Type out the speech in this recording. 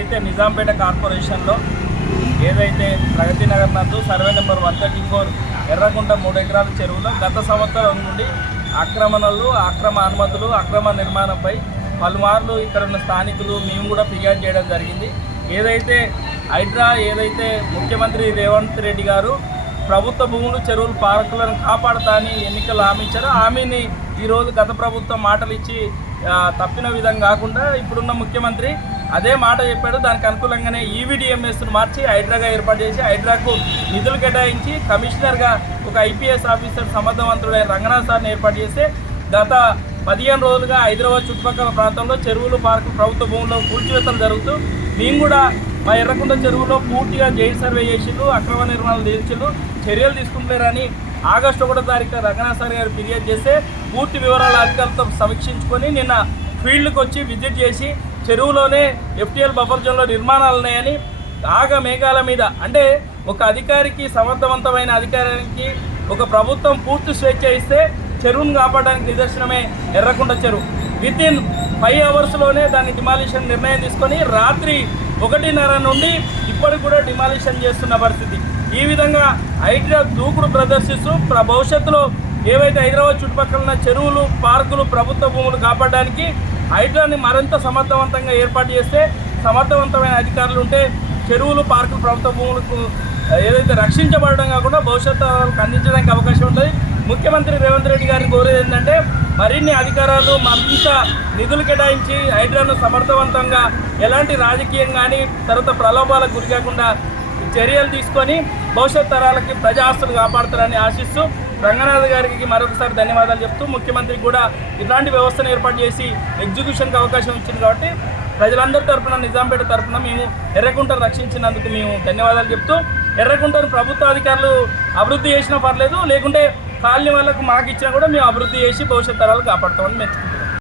ఏదైతే నిజాంపేట కార్పొరేషన్లో ఏదైతే ప్రగతి నగర్ నందు survey number one thirty four Erragunta మూడు ఎకరాల చెరువులో గత సంవత్సరం నుండి ఆక్రమణలు అక్రమ అనుమతులు అక్రమ నిర్మాణంపై పలుమార్లు ఇక్కడ ఉన్న స్థానికులు మేము కూడా ఫిర్యాదు చేయడం జరిగింది. ఏదైతే హైడ్రా ఏదైతే ముఖ్యమంత్రి రేవంత్ రెడ్డి గారు ప్రభుత్వ భూములు చెరువులు పార్కులను కాపాడుతాని ఎన్నికలు హామీ ఇచ్చారు హామీని ఈరోజు గత ప్రభుత్వం మాటలు ఇచ్చి తప్పిన విధం కాకుండా ఇప్పుడున్న ముఖ్యమంత్రి అదే మాట చెప్పాడు. దానికి అనుకూలంగానే ఈవీడీఎంఎస్ను మార్చి హైడ్రాగా ఏర్పాటు చేసి హైడ్రాకు నిధులు కేటాయించి కమిషనర్గా ఒక ఐపీఎస్ ఆఫీసర్ సమర్థవంతుడైన రంగనాథ్ సార్ని ఏర్పాటు చేస్తే గత పదిహేను రోజులుగా హైదరాబాద్ చుట్టుపక్కల ప్రాంతంలో చెరువులు పార్కులు ప్రభుత్వ భూముల్లో కూల్చివేతలు జరుగుతూ మేము కూడా మా ఎర్రకుంట చెరువులో పూర్తిగా జైల్ సర్వే చేసిండు అక్రమ నిర్మాణాలు తీర్చిండు చర్యలు తీసుకుంటారని ఆగస్టు ఒకటో తారీఖు రంగనాథ్ సార్ గారు ఫిర్యాదు చేస్తే పూర్తి వివరాల అధికారులతో సమీక్షించుకొని నిన్న ఫీల్డ్కి వచ్చి విజిట్ చేసి చెరువులోనే ఎఫ్టీఎల్ బఫర్ జోన్లో నిర్మాణాలు ఉన్నాయని ఆగ మేఘాల మీద. అంటే ఒక అధికారికి సమర్థవంతమైన అధికారానికి ఒక ప్రభుత్వం పూర్తి స్వేచ్ఛ ఇస్తే చెరువును కాపాడడానికి నిదర్శనమే ఎర్రకుంట చెరువు. విత్ ఇన్ ఫైవ్ అవర్స్లోనే దాన్ని డిమాలిషన్ నిర్ణయం తీసుకొని రాత్రి ఒకటిన్నర నుండి ఇప్పటికి కూడా డిమాలిషన్ చేస్తున్న పరిస్థితి. ఈ విధంగా హైడ్రా దూకుడు ప్రదర్శిస్తూ ప్ర- భవిష్యత్తులో ఏవైతే హైదరాబాద్ చుట్టుపక్కల ఉన్న చెరువులు పార్కులు ప్రభుత్వ భూములు కాపాడడానికి హైడ్రాని మరింత సమర్థవంతంగా ఏర్పాటు చేస్తే సమర్థవంతమైన అధికారులు ఉంటే చెరువులు పార్కులు ప్రభుత్వ భూములకు ఏదైతే రక్షించబడడం కాకుండా భవిష్యత్తు తరాలకు అందించడానికి అవకాశం ఉంటుంది. ముఖ్యమంత్రి రేవంత్ రెడ్డి గారిని కోరేది ఏంటంటే మరిన్ని అధికారాలు మరింత నిధులు కేటాయించి హైడ్రాను సమర్థవంతంగా ఎలాంటి రాజకీయం కానీ తర్వాత ప్రలోభాలకు గురి కాకుండా చర్యలు తీసుకొని భవిష్యత్ తరాలకి ప్రజా ఆస్తులు కాపాడుతారని ఆశిస్తూ రంగనాథ్ గారికి మరొకసారి ధన్యవాదాలు చెప్తూ ముఖ్యమంత్రికి కూడా ఇలాంటి వ్యవస్థను ఏర్పాటు చేసి ఎగ్జిక్యూషన్కి అవకాశం ఇచ్చింది కాబట్టి ప్రజలందరి తరఫున నిజాంపేట తరఫున మేము ఎర్రకుంటను రక్షించినందుకు మేము ధన్యవాదాలు చెప్తూ ఎర్రకుంటను ప్రభుత్వ అధికారులు అభివృద్ధి చేసినా పర్లేదు లేకుంటే కాలనీ వాళ్ళకు మాకు ఇచ్చినా కూడా మేము అభివృద్ధి చేసి భవిష్యత్ తరాలు కాపాడుతామని మెచ్చుకుంటాం